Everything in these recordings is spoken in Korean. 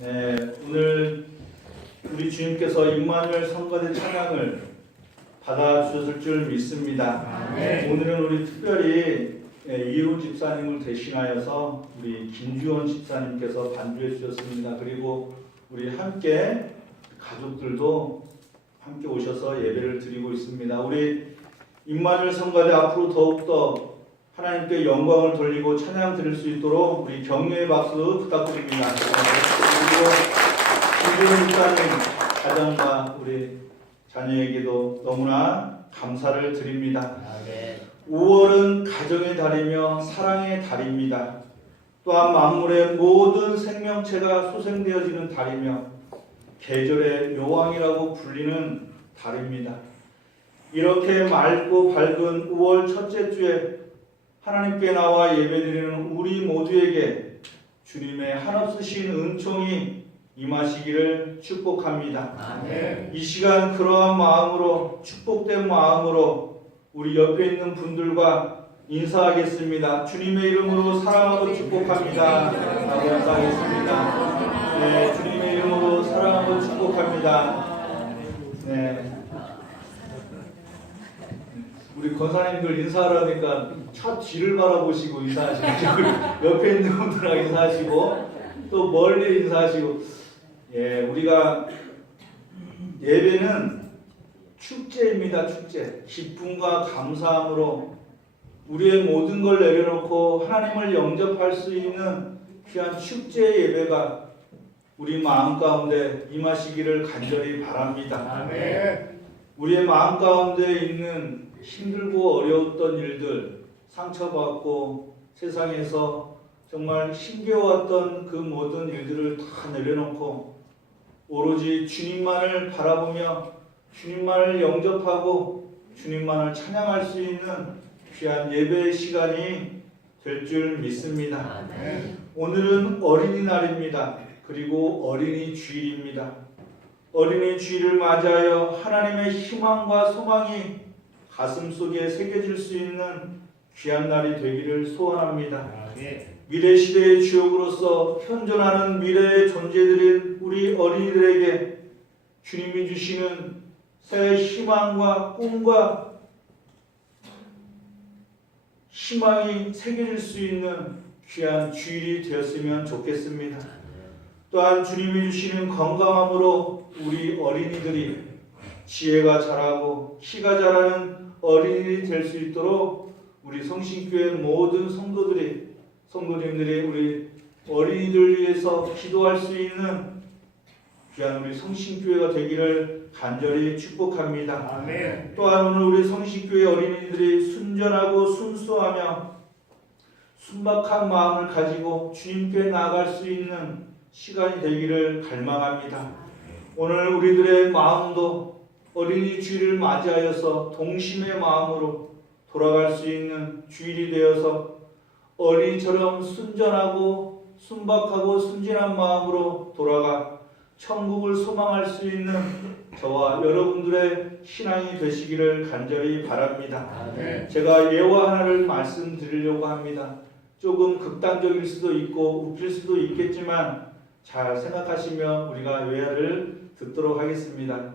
네, 오늘 우리 주님께서 임마누엘 성가대 찬양을 받아주셨을 줄 믿습니다. 네. 오늘은 우리 특별히 이혜훈 집사님을 대신하여서 우리 김주원 집사님께서 반주해 주셨습니다. 그리고 우리 함께 가족들도 함께 오셔서 예배를 드리고 있습니다. 우리 임마누엘 성가대 앞으로 더욱더 하나님께 영광을 돌리고 찬양 드릴 수 있도록 우리 격려의 박수 부탁드립니다. 그리고 김주원 집사님 가정과 우리 자녀에게도 너무나 감사를 드립니다. 5월은 가정의 달이며 사랑의 달입니다. 또한 만물의 모든 생명체가 소생되어지는 달이며 계절의 묘왕이라고 불리는 달입니다. 이렇게 맑고 밝은 5월 첫째 주에 하나님께 나와 예배드리는 우리 모두에게 주님의 한없으신 은총이 임하시기를 축복합니다. 아멘. 이 시간 그러한 마음으로 축복된 마음으로 우리 옆에 있는 분들과 인사하겠습니다. 주님의 이름으로 사랑하고 축복합니다. 라고 인사하겠습니다. 네, 주님의 이름으로 사랑하고 축복합니다. 네. 우리 권사님들 인사하라니까 차 뒤를 바라보시고 인사하시고 옆에 있는 분들하고 인사하시고 또 멀리 인사하시고 예, 우리가 예배는 축제입니다. 축제. 기쁨과 감사함으로 우리의 모든 걸 내려놓고 하나님을 영접할 수 있는 귀한 축제의 예배가 우리 마음 가운데 임하시기를 간절히 바랍니다. 아멘. 우리의 마음 가운데 있는 힘들고 어려웠던 일들, 상처받고 세상에서 정말 힘겨웠던 그 모든 일들을 다 내려놓고 오로지 주님만을 바라보며 주님만을 영접하고 주님만을 찬양할 수 있는 귀한 예배의 시간이 될 줄 믿습니다. 아멘. 오늘은 어린이날입니다. 그리고 어린이 주일입니다. 어린이 주일을 맞이하여 하나님의 희망과 소망이 가슴속에 새겨질 수 있는 귀한 날이 되기를 소원합니다. 아멘. 미래 시대의 주역으로서 현존하는 미래의 존재들인 우리 어린이들에게 주님이 주시는 새 희망과 꿈과 희망이 새겨질 수 있는 귀한 주일이 되었으면 좋겠습니다. 또한 주님이 주시는 건강함으로 우리 어린이들이 지혜가 자라고 키가 자라는 어린이들이 될 수 있도록 우리 성신교회 모든 성도님들이 우리 어린이들 위해서 기도할 수 있는 귀한 우리 성신교회가 되기를 간절히 축복합니다. 아멘. 또한 오늘 우리 성신교회 어린이들이 순전하고 순수하며 순박한 마음을 가지고 주님께 나아갈 수 있는 시간이 되기를 갈망합니다. 오늘 우리들의 마음도 어린이 주일을 맞이하여서 동심의 마음으로 돌아갈 수 있는 주일이 되어서 어린이처럼 순전하고 순박하고 순진한 마음으로 돌아가 천국을 소망할 수 있는 저와 여러분들의 신앙이 되시기를 간절히 바랍니다. 아멘. 제가 예화 하나를 말씀드리려고 합니다. 조금 극단적일 수도 있고 웃길 수도 있겠지만 잘 생각하시면 우리가 예화를 듣도록 하겠습니다.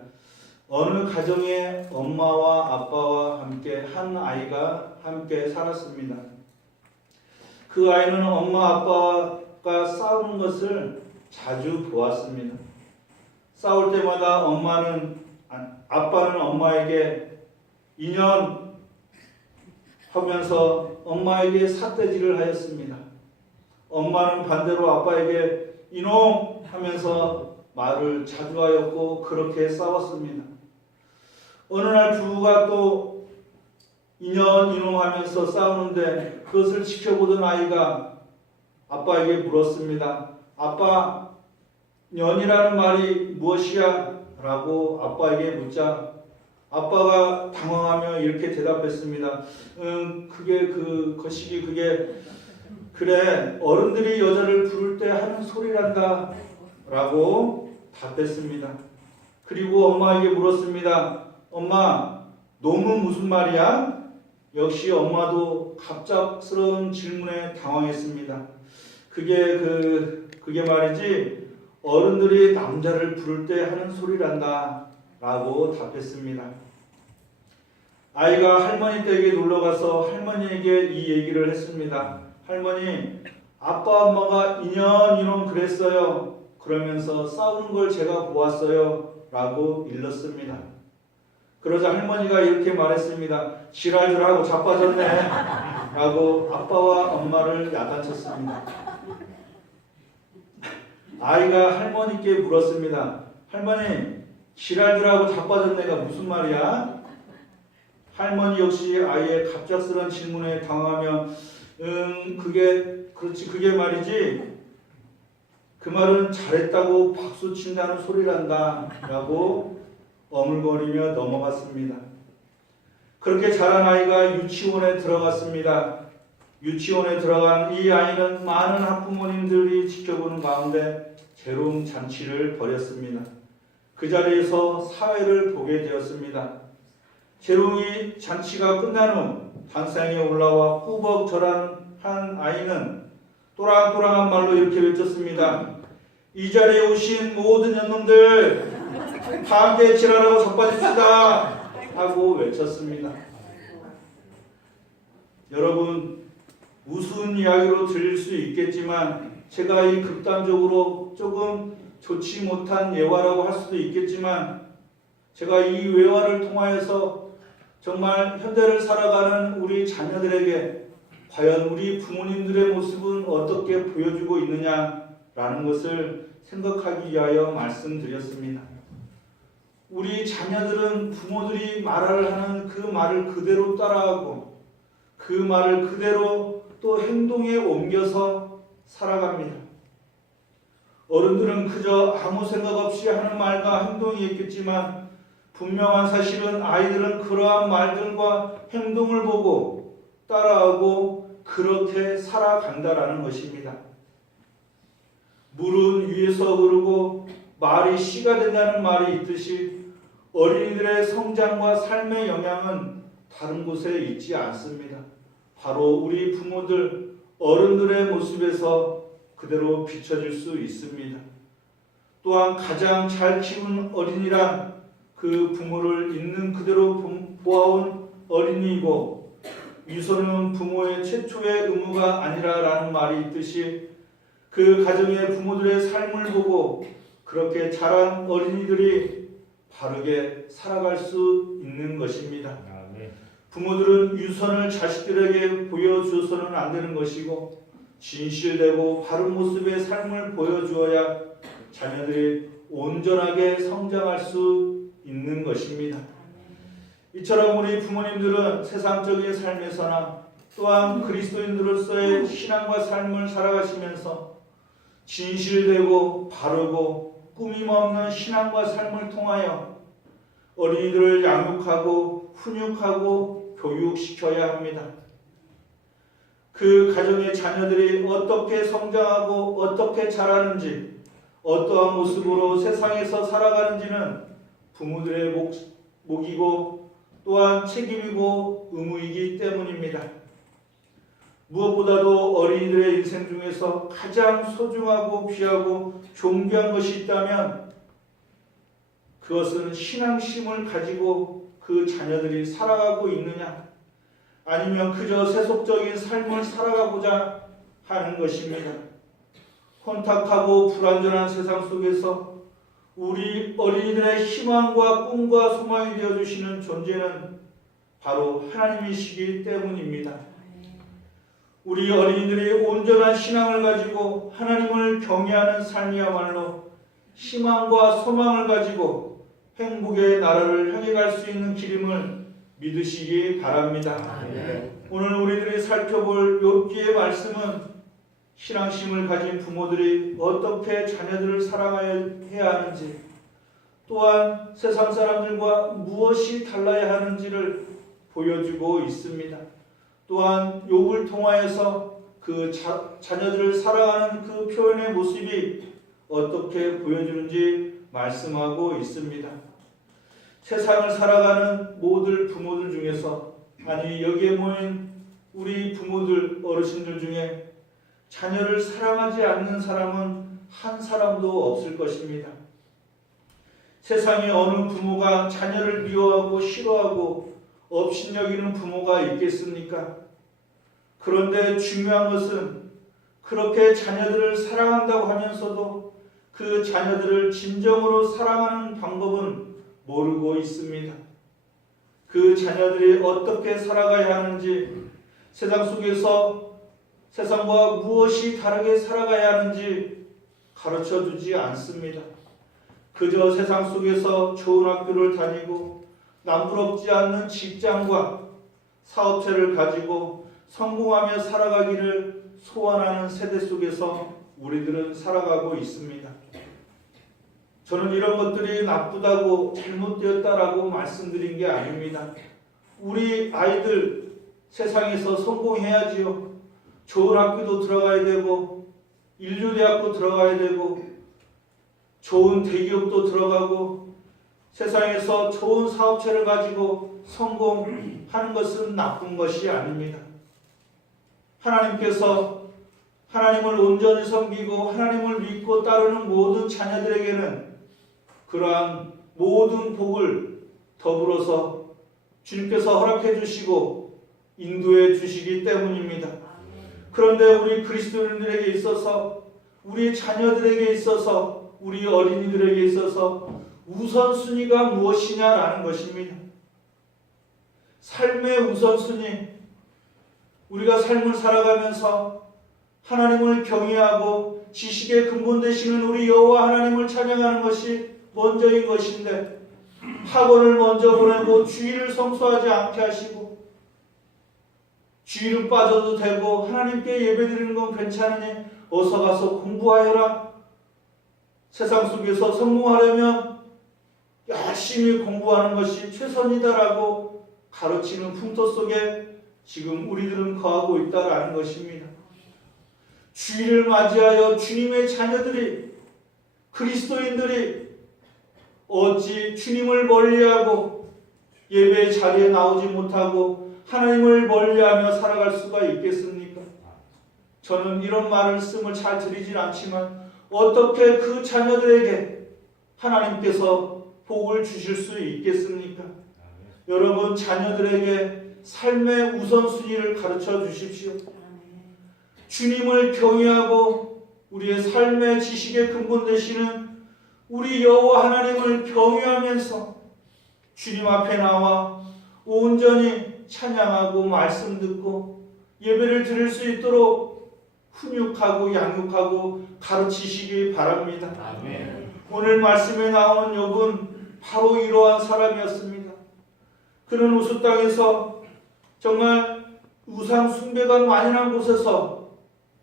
어느 가정에 엄마와 아빠와 함께 한 아이가 함께 살았습니다. 그 아이는 엄마 아빠가 싸우는 것을 자주 보았습니다. 싸울 때마다 아빠는 엄마에게 인연 하면서 엄마에게 삿대질을 하였습니다. 엄마는 반대로 아빠에게 이놈 하면서 말을 자주 하였고 그렇게 싸웠습니다. 어느 날 부부가 또 이놈 하면서 싸우는데 그것을 지켜보던 아이가 아빠에게 물었습니다. 아빠, 년이라는 말이 무엇이야? 라고 아빠에게 묻자 아빠가 당황하며 이렇게 대답했습니다. 그게 그래 어른들이 여자를 부를 때 하는 소리란다 라고 답했습니다. 그리고 엄마에게 물었습니다. 엄마, 놈은 무슨 말이야? 역시 엄마도 갑작스러운 질문에 당황했습니다. 그게 말이지 어른들이 남자를 부를 때 하는 소리란다 라고 답했습니다. 아이가 할머니 댁에 놀러가서 할머니에게 이 얘기를 했습니다. 할머니, 아빠 엄마가 이년 그랬어요. 그러면서 싸우는 걸 제가 보았어요 라고 일렀습니다. 그러자 할머니가 이렇게 말했습니다. 지랄들하고 자빠졌네 라고 아빠와 엄마를 야단쳤습니다. 아이가 할머니께 물었습니다. 할머니, 지랄들하고 자빠졌네가 무슨 말이야? 할머니 역시 아이의 갑작스런 질문에 당황하며 그게 말이지. 그 말은 잘했다고 박수 친다는 소리란다 라고 어물거리며 넘어갔습니다. 그렇게 자란 아이가 유치원에 들어갔습니다. 유치원에 들어간 이 아이는 많은 학부모님들이 지켜보는 가운데 재롱 잔치를 벌였습니다. 그 자리에서 사회를 보게 되었습니다. 재롱이 잔치가 끝난 후 단상에 올라와 꾸벅절한 한 아이는 또랑또랑한 말로 이렇게 외쳤습니다. 이 자리에 오신 모든 년놈들 다 함께 지랄하고 자빠집시다 하고 외쳤습니다. 여러분, 우스운 이야기로 들릴 수 있겠지만 제가 이 극단적으로 조금 좋지 못한 예화라고 할 수도 있겠지만 제가 이 예화를 통하여서 정말 현대를 살아가는 우리 자녀들에게 과연 우리 부모님들의 모습은 어떻게 보여주고 있느냐라는 것을 생각하기 위하여 말씀드렸습니다. 우리 자녀들은 부모들이 말하는 그 말을 그대로 따라하고 그 말을 그대로 또 행동에 옮겨서 살아갑니다. 어른들은 그저 아무 생각 없이 하는 말과 행동이 있겠지만 분명한 사실은 아이들은 그러한 말들과 행동을 보고 따라하고 그렇게 살아간다라는 것입니다. 물은 위에서 흐르고 말이 씨가 된다는 말이 있듯이 어린이들의 성장과 삶의 영향은 다른 곳에 있지 않습니다. 바로 우리 부모들, 어른들의 모습에서 그대로 비춰질 수 있습니다. 또한 가장 잘 키운 어린이란 그 부모를 있는 그대로 보아온 어린이이고 유소는 부모의 최초의 의무가 아니라라는 말이 있듯이 그 가정의 부모들의 삶을 보고 그렇게 자란 어린이들이 바르게 살아갈 수 있는 것입니다. 부모들은 유선을 자식들에게 보여주어서는 안 되는 것이고 진실되고 바른 모습의 삶을 보여주어야 자녀들이 온전하게 성장할 수 있는 것입니다. 이처럼 우리 부모님들은 세상적인 삶에서나 또한 그리스도인들로서의 신앙과 삶을 살아가시면서 진실되고 바르고 꾸밈없는 신앙과 삶을 통하여 어린이들을 양육하고 훈육하고 교육시켜야 합니다. 그 가정의 자녀들이 어떻게 성장하고 어떻게 자라는지 어떠한 모습으로 세상에서 살아가는지는 부모들의 몫이고 또한 책임이고 의무이기 때문입니다. 무엇보다도 어린이들의 인생 중에서 가장 소중하고 귀하고 존귀한 것이 있다면 그것은 신앙심을 가지고 그 자녀들이 살아가고 있느냐 아니면 그저 세속적인 삶을 살아가고자 하는 것입니다. 혼탁하고 불완전한 세상 속에서 우리 어린이들의 희망과 꿈과 소망이 되어주시는 존재는 바로 하나님이시기 때문입니다. 우리 어린이들이 온전한 신앙을 가지고 하나님을 경외하는 삶이야말로 희망과 소망을 가지고 행복의 나라를 향해 갈 수 있는 길임을 믿으시기 바랍니다. 오늘 우리들이 살펴볼 욥기의 말씀은 신앙심을 가진 부모들이 어떻게 자녀들을 사랑해야 하는지 또한 세상 사람들과 무엇이 달라야 하는지를 보여주고 있습니다. 또한 욥을 통하여서 그 자녀들을 사랑하는 그 표현의 모습이 어떻게 보여주는지 말씀하고 있습니다. 세상을 살아가는 모든 부모들 중에서 아니 여기에 모인 우리 부모들 어르신들 중에 자녀를 사랑하지 않는 사람은 한 사람도 없을 것입니다. 세상에 어느 부모가 자녀를 미워하고 싫어하고 업신여기는 부모가 있겠습니까? 그런데 중요한 것은 그렇게 자녀들을 사랑한다고 하면서도 그 자녀들을 진정으로 사랑하는 방법은 모르고 있습니다. 그 자녀들이 어떻게 살아가야 하는지, 세상 속에서 세상과 무엇이 다르게 살아가야 하는지 가르쳐 주지 않습니다. 그저 세상 속에서 좋은 학교를 다니고 남부럽지 않는 직장과 사업체를 가지고 성공하며 살아가기를 소원하는 세대 속에서 우리들은 살아가고 있습니다. 저는 이런 것들이 나쁘다고 잘못되었다라고 말씀드린 게 아닙니다. 우리 아이들 세상에서 성공해야지요. 좋은 학교도 들어가야 되고 인류대학도 들어가야 되고 좋은 대기업도 들어가고 세상에서 좋은 사업체를 가지고 성공하는 것은 나쁜 것이 아닙니다. 하나님께서 하나님을 온전히 섬기고 하나님을 믿고 따르는 모든 자녀들에게는 그러한 모든 복을 더불어서 주님께서 허락해 주시고 인도해 주시기 때문입니다. 그런데 우리 그리스도인들에게 있어서, 우리 자녀들에게 있어서, 우리 어린이들에게 있어서 우선순위가 무엇이냐라는 것입니다. 삶의 우선순위, 우리가 삶을 살아가면서 하나님을 경외하고 지식의 근본 되시는 우리 여호와 하나님을 찬양하는 것이 먼저인 것인데, 학원을 먼저 보내고 주일을 성수하지 않게 하시고, 주일은 빠져도 되고 하나님께 예배드리는 건 괜찮으니 어서 가서 공부하여라. 세상 속에서 성공하려면 열심히 공부하는 것이 최선이다라고 가르치는 풍토 속에 지금 우리들은 거하고 있다라는 것입니다. 주일을 맞이하여 주님의 자녀들이, 그리스도인들이 어찌 주님을 멀리하고 예배 자리에 나오지 못하고 하나님을 멀리하며 살아갈 수가 있겠습니까? 저는 이런 말씀을 잘 드리진 않지만 어떻게 그 자녀들에게 하나님께서 복을 주실 수 있겠습니까? 여러분, 자녀들에게 삶의 우선순위를 가르쳐 주십시오. 주님을 경외하고 우리의 삶의 지식의 근본 되시는 우리 여호와 하나님을 경외하면서 주님 앞에 나와 온전히 찬양하고 말씀 듣고 예배를 드릴 수 있도록 훈육하고 양육하고 가르치시기 바랍니다. 아멘. 오늘 말씀에 나오는 욥은 바로 이러한 사람이었습니다. 그는 우스 땅에서 정말 우상 숭배가 만연한 곳에서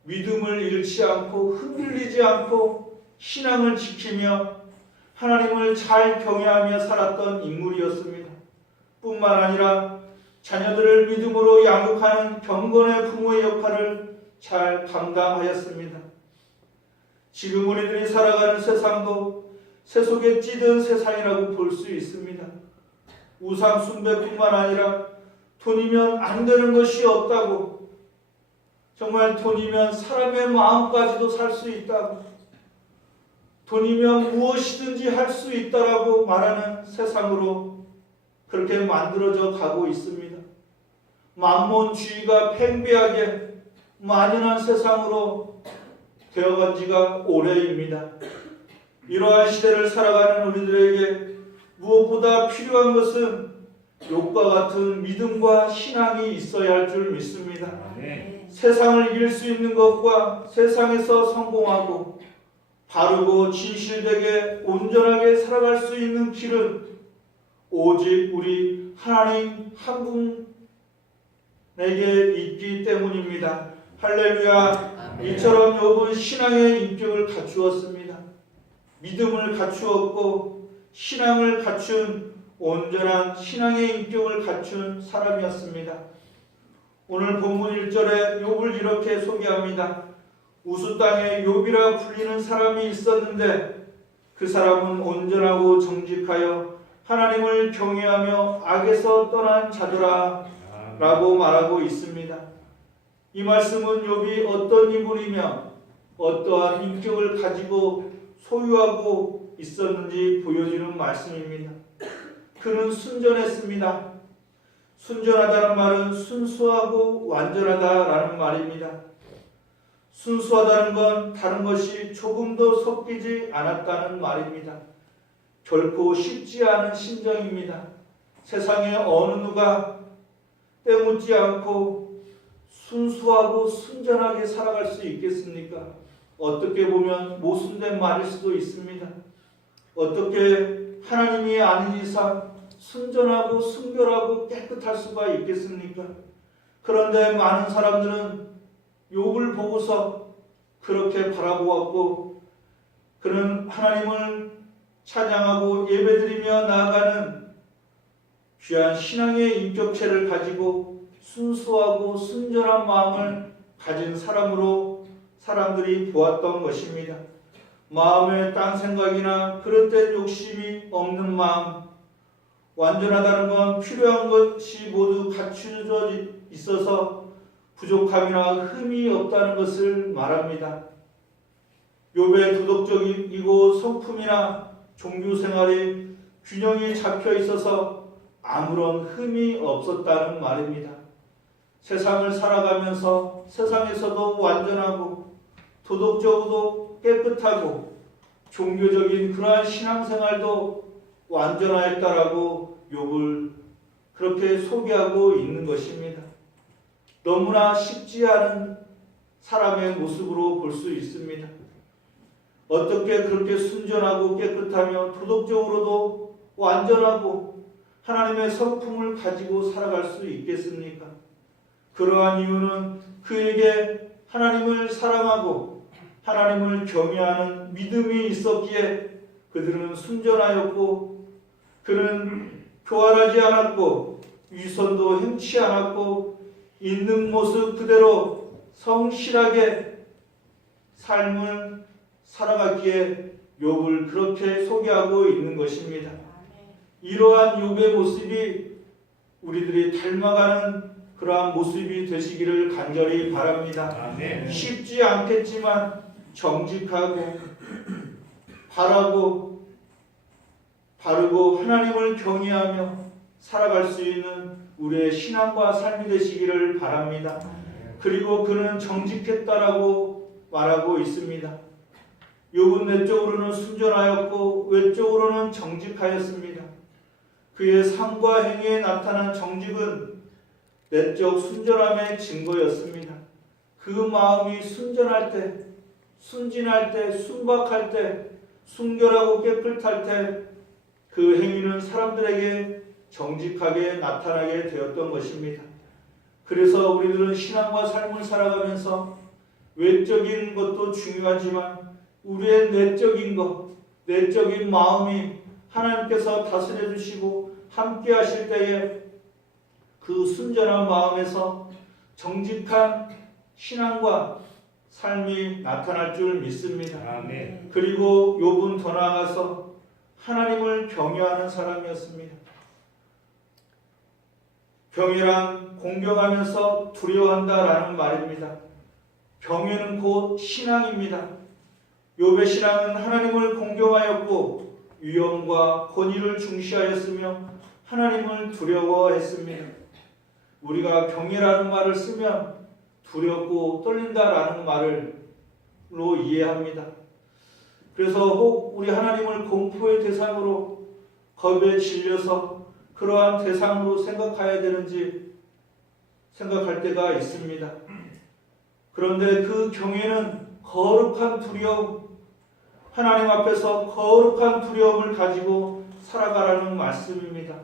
믿음을 잃지 않고 흔들리지 않고 신앙을 지키며 하나님을 잘 경외하며 살았던 인물이었습니다. 뿐만 아니라 자녀들을 믿음으로 양육하는 경건의 부모의 역할을 잘 감당하였습니다. 지금 우리들이 살아가는 세상도 세속에 찌든 세상이라고 볼 수 있습니다. 우상 숭배뿐만 아니라 돈이면 안 되는 것이 없다고, 정말 돈이면 사람의 마음까지도 살 수 있다고, 돈이면 무엇이든지 할 수 있다라고 말하는 세상으로 그렇게 만들어져 가고 있습니다. 만몬주의가 팽배하게 만연한 세상으로 되어간 지가 오래입니다. 이러한 시대를 살아가는 우리들에게 무엇보다 필요한 것은 욥과 같은 믿음과 신앙이 있어야 할 줄 믿습니다. 세상을 이길 수 있는 것과 세상에서 성공하고 바르고 진실되게 온전하게 살아갈 수 있는 길은 오직 우리 하나님 한 분에게 있기 때문입니다. 할렐루야. 이처럼 욥은 신앙의 인격을 갖추었습니다. 믿음을 갖추었고 신앙을 갖춘 온전한 신앙의 인격을 갖춘 사람이었습니다. 오늘 본문 1절에 욥을 이렇게 소개합니다. 우스 땅에 욥이라 불리는 사람이 있었는데 그 사람은 온전하고 정직하여 하나님을 경외하며 악에서 떠난 자더라 라고 말하고 있습니다. 이 말씀은 욥이 어떤 인물이며 어떠한 인격을 가지고 소유하고 있었는지 보여주는 말씀입니다. 그는 순전했습니다. 순전하다는 말은 순수하고 완전하다라는 말입니다. 순수하다는 건 다른 것이 조금도 섞이지 않았다는 말입니다. 결코 쉽지 않은 심정입니다. 세상에 어느 누가 때묻지 않고 순수하고 순전하게 살아갈 수 있겠습니까? 어떻게 보면 모순된 말일 수도 있습니다. 어떻게 하나님이 아닌 이상 순전하고 순결하고 깨끗할 수가 있겠습니까? 그런데 많은 사람들은 욥을 보고서 그렇게 바라보았고, 그는 하나님을 찬양하고 예배드리며 나아가는 귀한 신앙의 인격체를 가지고 순수하고 순전한 마음을 가진 사람으로 사람들이 보았던 것입니다. 마음에 딴 생각이나 그릇된 욕심이 없는 마음, 완전하다는 건 필요한 것이 모두 갖추어져 있어서 부족함이나 흠이 없다는 것을 말합니다. 욥의 도덕적이고 성품이나 종교생활이 균형이 잡혀 있어서 아무런 흠이 없었다는 말입니다. 세상을 살아가면서 세상에서도 완전하고 도덕적으로도 깨끗하고 종교적인 그러한 신앙생활도 완전하였다라고 욥을 그렇게 소개하고 있는 것입니다. 너무나 쉽지 않은 사람의 모습으로 볼 수 있습니다. 어떻게 그렇게 순전하고 깨끗하며 도덕적으로도 완전하고 하나님의 성품을 가지고 살아갈 수 있겠습니까? 그러한 이유는 그에게 하나님을 사랑하고 하나님을 경외하는 믿음이 있었기에 그들은 순전하였고, 그는 교활하지 않았고 위선도 행치 않았고 있는 모습 그대로 성실하게 삶을 살아갔기에 욥을 그렇게 소개하고 있는 것입니다. 이러한 욥의 모습이 우리들이 닮아가는 그러한 모습이 되시기를 간절히 바랍니다. 아멘. 쉽지 않겠지만 정직하고 바르고 하나님을 경외하며 살아갈 수 있는 우리의 신앙과 삶이 되시기를 바랍니다. 그리고 그는 정직했다라고 말하고 있습니다. 욥은 내적으로는 순전하였고 외적으로는 정직하였습니다. 그의 삶과 행위에 나타난 정직은 내적 순전함의 증거였습니다. 그 마음이 순전할 때, 순진할 때, 순박할 때, 순결하고 깨끗할 때 그 행위는 사람들에게 정직하게 나타나게 되었던 것입니다. 그래서 우리들은 신앙과 삶을 살아가면서 외적인 것도 중요하지만 우리의 내적인 것, 내적인 마음이 하나님께서 다스려 주시고 함께 하실 때에 그 순전한 마음에서 정직한 신앙과 삶이 나타날 줄 믿습니다. 아멘. 그리고 욥은 더 나아가서 하나님을 경외하는 사람이었습니다. 경외란 공경하면서 두려워한다라는 말입니다. 경외는 곧 신앙입니다. 욥의 신앙은 하나님을 공경하였고 위엄과 권위를 중시하였으며 하나님을 두려워했습니다. 우리가 경외라는 말을 쓰면 두렵고 떨린다라는 말로 이해합니다. 그래서 혹 우리 하나님을 공포의 대상으로 겁에 질려서 그러한 대상으로 생각해야 되는지 생각할 때가 있습니다. 그런데 그 경외는 거룩한 두려움, 하나님 앞에서 거룩한 두려움을 가지고 살아가라는 말씀입니다.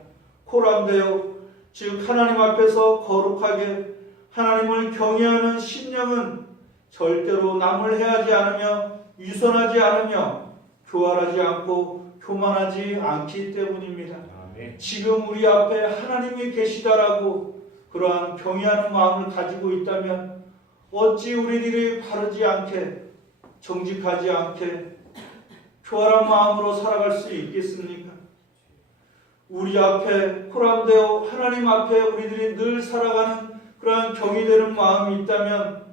코람데오, 즉 하나님 앞에서 거룩하게 하나님을 경외하는 심령은 절대로 남을 해하지 않으며 위선하지 않으며 교활하지 않고 교만하지 않기 때문입니다. 아멘. 지금 우리 앞에 하나님이 계시다라고 그러한 경외하는 마음을 가지고 있다면 어찌 우리들이 바르지 않게, 정직하지 않게 교활한 마음으로 살아갈 수 있겠습니까? 우리 앞에 코람데오 하나님 앞에 우리들이 늘 살아가는 그러한 경외되는 마음이 있다면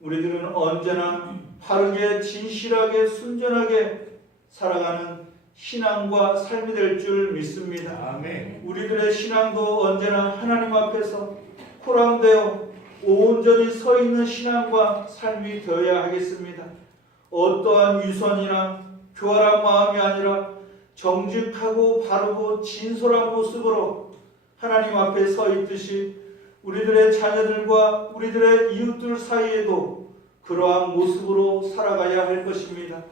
우리들은 언제나 바르게 진실하게 순전하게 살아가는 신앙과 삶이 될 줄 믿습니다. 아멘. 우리들의 신앙도 언제나 하나님 앞에서 코랑되어 온전히 서 있는 신앙과 삶이 되어야 하겠습니다. 어떠한 유선이나 교활한 마음이 아니라 정직하고 바르고 진솔한 모습으로 하나님 앞에 서 있듯이 우리들의 자녀들과 우리들의 이웃들 사이에도 그러한 모습으로 살아가야 할 것입니다.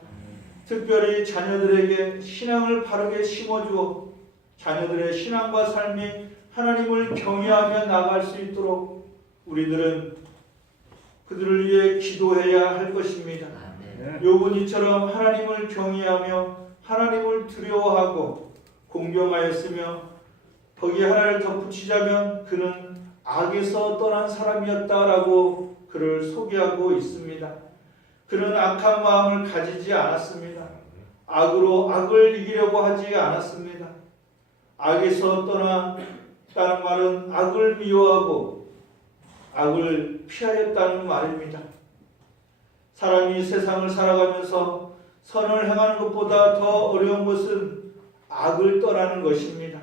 특별히 자녀들에게 신앙을 바르게 심어주어 자녀들의 신앙과 삶이 하나님을 경외하며 나아갈 수 있도록 우리들은 그들을 위해 기도해야 할 것입니다. 욥은 이처럼 하나님을 경외하며 하나님을 두려워하고 공경하였으며 거기에 하나를 덧붙이자면 그는 악에서 떠난 사람이었다라고 그를 소개하고 있습니다. 그는 악한 마음을 가지지 않았습니다. 악으로 악을 이기려고 하지 않았습니다. 악에서 떠났다는 말은 악을 미워하고 악을 피하였다는 말입니다. 사람이 세상을 살아가면서 선을 행하는 것보다 더 어려운 것은 악을 떠나는 것입니다.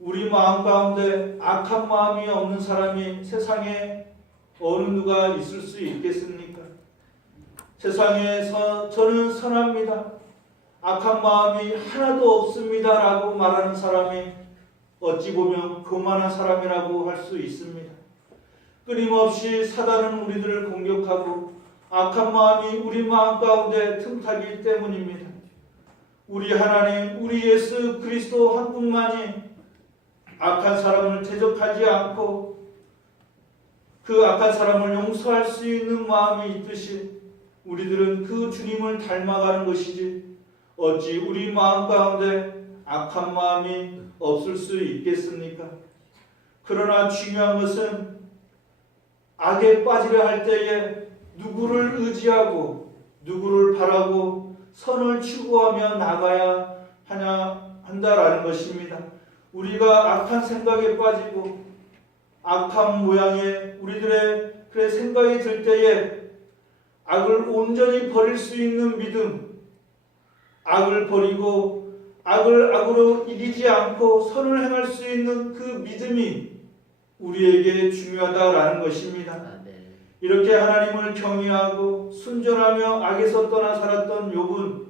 우리 마음 가운데 악한 마음이 없는 사람이 세상에 어느 누가 있을 수 있겠습니까? 세상에서 저는 선합니다. 악한 마음이 하나도 없습니다. 라고 말하는 사람이 어찌 보면 교만한 사람이라고 할 수 있습니다. 끊임없이 사단은 우리들을 공격하고 악한 마음이 우리 마음 가운데 틈타기 때문입니다. 우리 하나님, 우리 예수 그리스도 한 분만이 악한 사람을 대적하지 않고 그 악한 사람을 용서할 수 있는 마음이 있듯이 우리들은 그 주님을 닮아가는 것이지 어찌 우리 마음 가운데 악한 마음이 없을 수 있겠습니까? 그러나 중요한 것은 악에 빠지려 할 때에 누구를 의지하고 누구를 바라고 선을 추구하며 나가야 한다라는 것입니다. 우리가 악한 생각에 빠지고 악한 모양의 우리들의 그 생각이 들 때에 악을 온전히 버릴 수 있는 믿음, 악을 버리고 악을 악으로 이기지 않고 선을 행할 수 있는 그 믿음이 우리에게 중요하다라는 것입니다. 이렇게 하나님을 경외하고 순전하며 악에서 떠나 살았던 욥은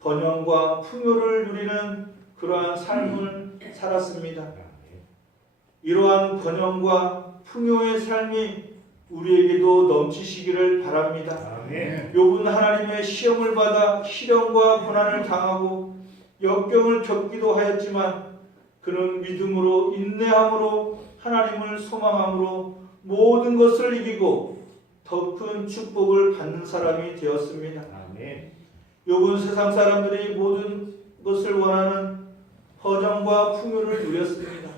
번영과 풍요를 누리는 그러한 삶을 살았습니다. 이러한 번영과 풍요의 삶이 우리에게도 넘치시기를 바랍니다. 욥은 하나님의 시험을 받아 시련과 고난을 당하고 역경을 겪기도 하였지만 그는 믿음으로 인내함으로 하나님을 소망함으로 모든 것을 이기고 더 큰 축복을 받는 사람이 되었습니다. 욥은 세상 사람들이 모든 것을 원하는 번영과 풍요를 누렸습니다.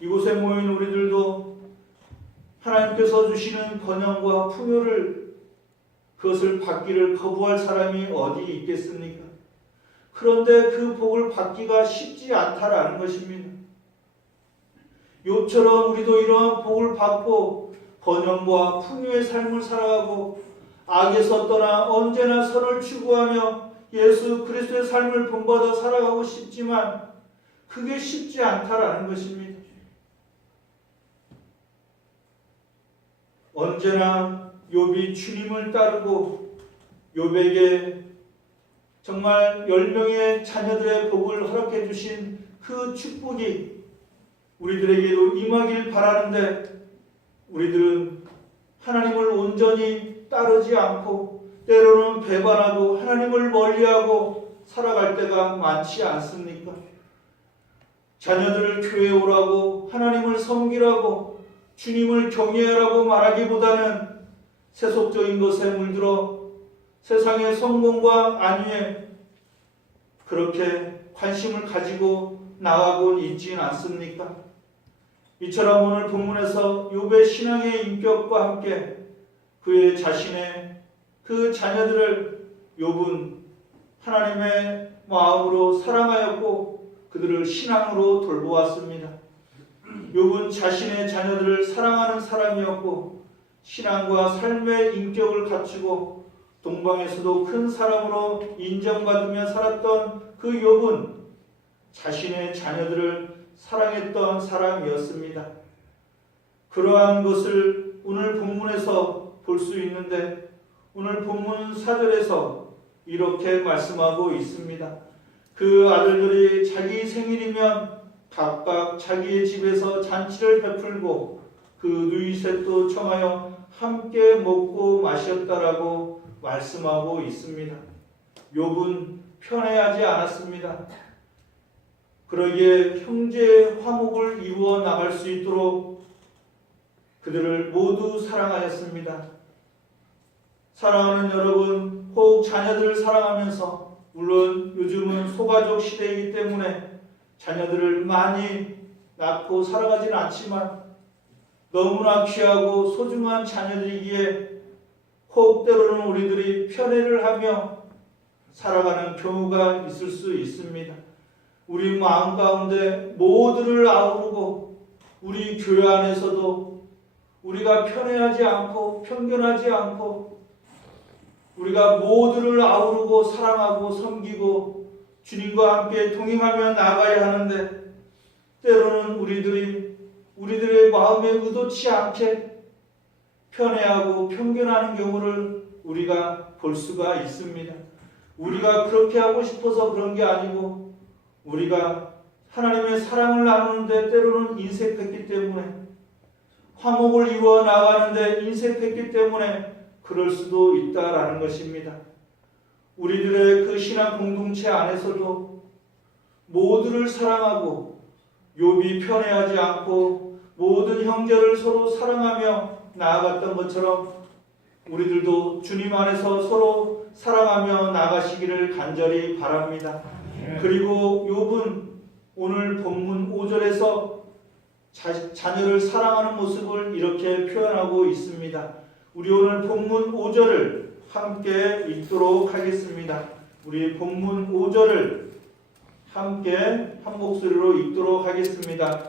이곳에 모인 우리들도 하나님께서 주시는 번영과 풍요를 그것을 받기를 거부할 사람이 어디 있겠습니까? 그런데 그 복을 받기가 쉽지 않다라는 것입니다. 욥처럼 우리도 이러한 복을 받고 번영과 풍요의 삶을 살아가고 악에서 떠나 언제나 선을 추구하며 예수 그리스도의 삶을 본받아 살아가고 싶지만 그게 쉽지 않다라는 것입니다. 언제나 욥이 주님을 따르고 욥에게 정말 10명의 자녀들의 복을 허락해 주신 그 축복이 우리들에게도 임하길 바라는데 우리들은 하나님을 온전히 따르지 않고 때로는 배반하고 하나님을 멀리하고 살아갈 때가 많지 않습니까? 자녀들을 교회에 오라고 하나님을 섬기라고 주님을 경외하라고 말하기보다는 세속적인 것에 물들어 세상의 성공과 안위에 그렇게 관심을 가지고 나가고 있지는 않습니까? 이처럼 오늘 본문에서 욥의 신앙의 인격과 함께 그의 자신의 그 자녀들을 욥은 하나님의 마음으로 사랑하였고 그들을 신앙으로 돌보았습니다. 욥은 자신의 자녀들을 사랑하는 사람이었고 신앙과 삶의 인격을 갖추고 동방에서도 큰 사람으로 인정받으며 살았던 그 욥은 자신의 자녀들을 사랑했던 사람이었습니다. 그러한 것을 오늘 본문에서 볼 수 있는데 오늘 본문 4절에서 이렇게 말씀하고 있습니다. 그 아들들이 자기 생일이면 각각 자기의 집에서 잔치를 베풀고 그 누이셋도 청하여 함께 먹고 마셨다라고 말씀하고 있습니다. 욥은 편애하지 않았습니다. 그러기에 형제의 화목을 이루어 나갈 수 있도록 그들을 모두 사랑하였습니다. 사랑하는 여러분, 혹 자녀들을 사랑하면서, 물론 요즘은 소가족 시대이기 때문에 자녀들을 많이 낳고 살아가지는 않지만 너무나 귀하고 소중한 자녀들이기에 혹 때로는 우리들이 편애를 하며 살아가는 경우가 있을 수 있습니다. 우리 마음 가운데 모두를 아우르고 우리 교회 안에서도 우리가 편애하지 않고 편견하지 않고 우리가 모두를 아우르고 사랑하고 섬기고 주님과 함께 동행하며 나아가야 하는데 때로는 우리들의 마음에 의도치 않게 편애하고 편견하는 경우를 우리가 볼 수가 있습니다. 우리가 그렇게 하고 싶어서 그런 게 아니고 우리가 하나님의 사랑을 나누는데 때로는 인색했기 때문에 화목을 이루어 나가는데 인색했기 때문에 그럴 수도 있다라는 것입니다. 우리들의 그 신앙 공동체 안에서도 모두를 사랑하고 욥이 편애하지 않고 모든 형제를 서로 사랑하며 나아갔던 것처럼 우리들도 주님 안에서 서로 사랑하며 나가시기를 간절히 바랍니다. 그리고 욥은 오늘 본문 5절에서 자녀를 사랑하는 모습을 이렇게 표현하고 있습니다. 우리 오늘 본문 5절을 함께 읽도록 하겠습니다. 우리 본문 5절을 함께 한 목소리로 읽도록 하겠습니다.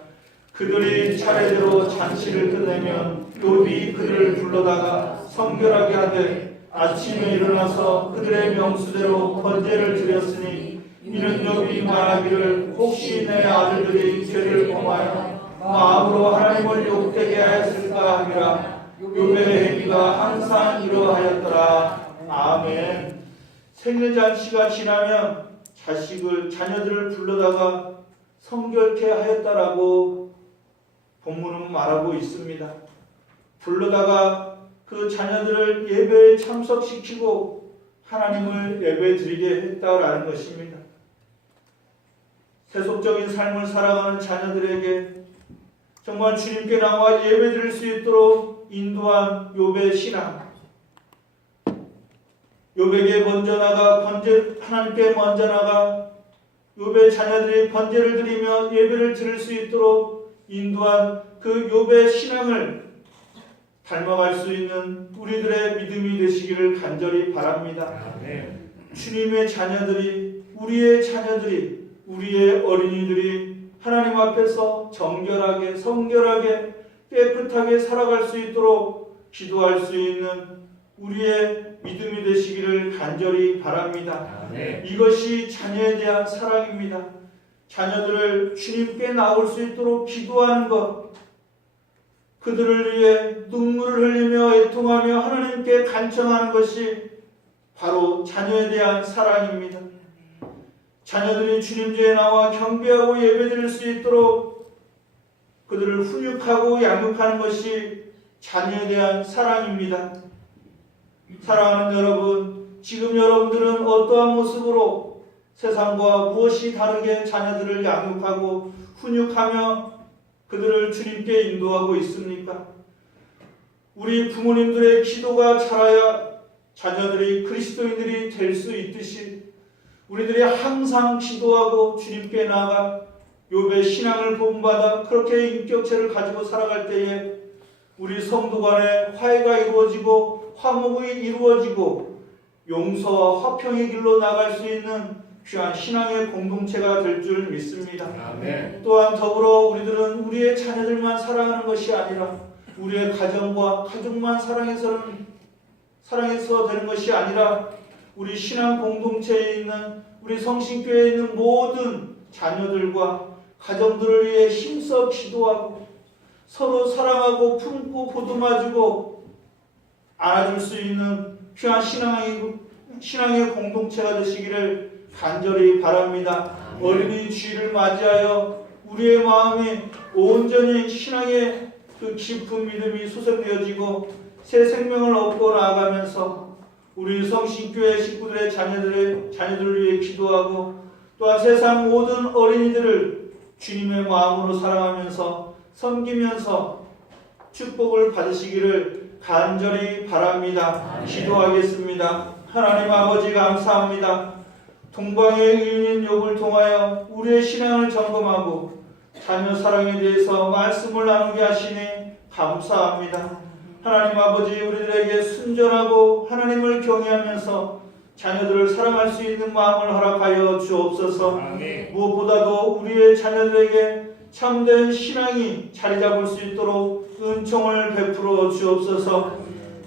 그들이 차례대로 잔치를 끝내면 욥이 그들을 불러다가 성결하게 하되 아침에 일어나서 그들의 명수대로 번제를 드렸으니 이는 욥이 말하기를 혹시 내 아들들이 죄를 범하여 마음으로 하나님을 욕되게 하였을까 하니라. 욥의 행위가 항상 이러하였더라. 아멘. 생일잔치가 지나면 자녀들을 불러다가 성결케 하였다라고 본문은 말하고 있습니다. 불러다가 그 자녀들을 예배에 참석시키고 하나님을 예배드리게 했다라는 것입니다. 세속적인 삶을 살아가는 자녀들에게 정말 주님께 나와 예배드릴 수 있도록 인도한 욥의 신앙, 욥에게 먼저 나가 하나님께 먼저 나가 욥의 자녀들이 번제를 드리며 예배를 드릴 수 있도록 인도한 그 욥의 신앙을 닮아갈 수 있는 우리들의 믿음이 되시기를 간절히 바랍니다. 주님의 자녀들이, 우리의 자녀들이, 우리의 어린이들이 하나님 앞에서 정결하게, 성결하게, 깨끗하게 살아갈 수 있도록 기도할 수 있는 우리의 믿음이 되시기를 간절히 바랍니다. 이것이 자녀에 대한 사랑입니다. 자녀들을 주님께 나올 수 있도록 기도하는 것, 그들을 위해 눈물을 흘리며 애통하며 하나님께 간청하는 것이 바로 자녀에 대한 사랑입니다. 자녀들이 주님께 나와 경배하고 예배드릴 수 있도록 그들을 훈육하고 양육하는 것이 자녀에 대한 사랑입니다. 사랑하는 여러분, 지금 여러분들은 어떠한 모습으로 세상과 무엇이 다르게 자녀들을 양육하고 훈육하며 그들을 주님께 인도하고 있습니까? 우리 부모님들의 기도가 자라야 자녀들이 그리스도인들이 될 수 있듯이 우리들이 항상 기도하고 주님께 나아가 욥의 신앙을 본받아 그렇게 인격체를 가지고 살아갈 때에 우리 성도 간에 화해가 이루어지고 화목이 이루어지고 용서와 화평의 길로 나갈 수 있는 귀한 신앙의 공동체가 될 줄 믿습니다. 아멘. 또한 더불어 우리들은 우리의 자녀들만 사랑하는 것이 아니라 우리의 가정과 가족만 사랑해서 되는 것이 아니라 우리 신앙 공동체에 있는 우리 성신교회에 있는 모든 자녀들과 가정들을 위해 힘써 기도하고 서로 사랑하고 품고 보듬어주고 안아줄 수 있는 귀한 신앙의 공동체가 되시기를 간절히 바랍니다. 어린이 주일을 맞이하여 우리의 마음이 온전히 신앙의 그 깊은 믿음이 소생되어지고 새 생명을 얻고 나아가면서 우리 성신교회 식구들의 자녀들을 위해 기도하고 또한 세상 모든 어린이들을 주님의 마음으로 사랑하면서 섬기면서 축복을 받으시기를 간절히 바랍니다. 기도하겠습니다. 하나님 아버지 감사합니다. 동방의 의인인 욥을 통하여 우리의 신앙을 점검하고 자녀 사랑에 대해서 말씀을 나누게 하시니 감사합니다. 하나님 아버지 우리들에게 순전하고 하나님을 경외하면서 자녀들을 사랑할 수 있는 마음을 허락하여 주옵소서. 무엇보다도 우리의 자녀들에게 참된 신앙이 자리 잡을 수 있도록 은총을 베풀어 주옵소서.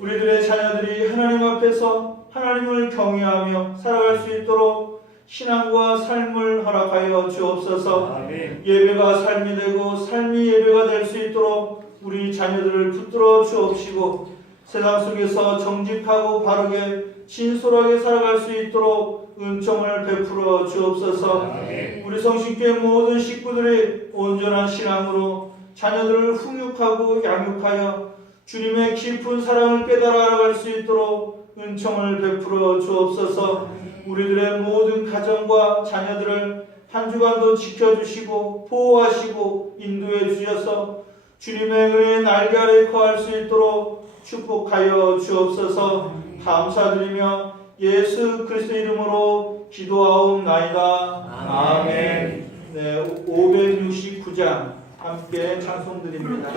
우리들의 자녀들이 하나님 앞에서 하나님을 경외하며 살아갈 수 있도록 신앙과 삶을 허락하여 주옵소서. 예배가 삶이 되고 삶이 예배가 될 수 있도록 우리 자녀들을 붙들어 주옵시고 세상 속에서 정직하고 바르게 진솔하게 살아갈 수 있도록 은총을 베풀어 주옵소서. 우리 성신교회 모든 식구들이 온전한 신앙으로 자녀들을 훈육하고 양육하여 주님의 깊은 사랑을 깨달아 알아갈 수 있도록 은총을 베풀어 주옵소서. 우리들의 모든 가정과 자녀들을 한 주간도 지켜주시고 보호하시고 인도해 주셔서 주님의 은혜의 날개 아래 거할 수 있도록 축복하여 주옵소서. 감사드리며 예수 그리스도 이름으로 기도하옵나이다. 아멘. 네, 569장 함께 찬송드립니다.